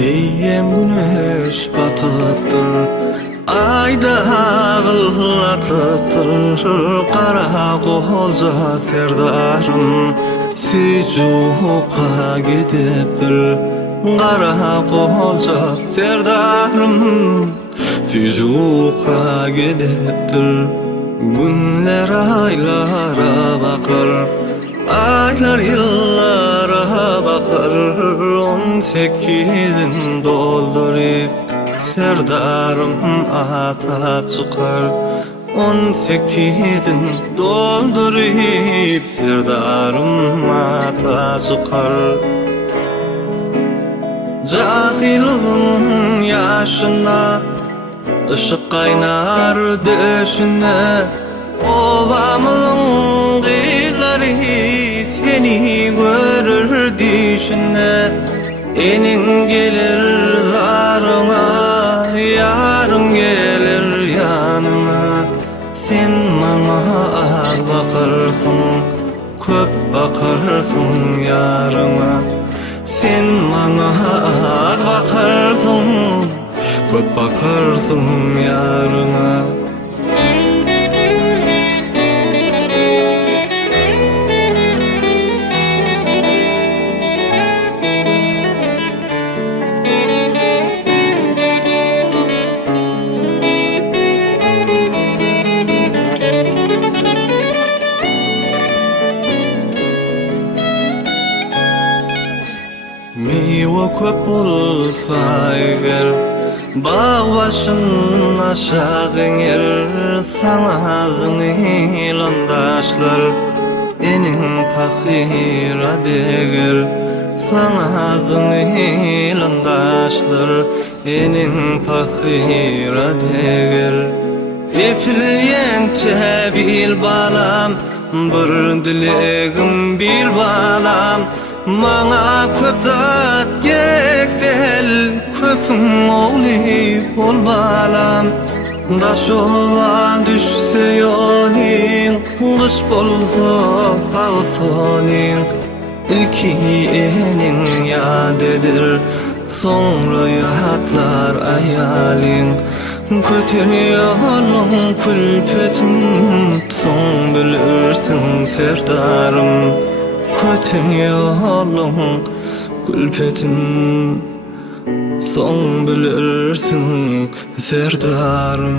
Eyyem güneş batıptır, ayda ağıllatıptır. Kara kolca serdarım sijuka gidiptir. Kara kolca serdarım sijuka gidiptir. Günler aylara bakar, aylar yıllara bakar. 18'in doldurup serdarım ata çıkar. 18'in doldurup serdarım ata çıkar. Cahilin yaşına ışık kaynar döşüne. Obamın kıyıları seni görür düşüne. Enin gelir zarına, yarın gelir yanına. Sen bana az bakarsın, köp bakarsın yarına. Sen bana az bakarsın, köp bakarsın yarına. Meyve köp bolsa eger, bağ başın aşağı iner. Sana zınılandaşlar enin pakira deger. Sana zınılandaşlar enin pakira deger. Epilyençe bil balam, bir dilegim bil balam. Mana köp zat gerek değil, köpüm oğli bol balam. Daşovan düşse yolin, kış bolsa sağ solin. İlki enin yadedir, sonra yatlar ayalin. Kötür yolun külpetin, son bilirsin serdarım. Kötün yolun külpetin, son bilirsin serdarım.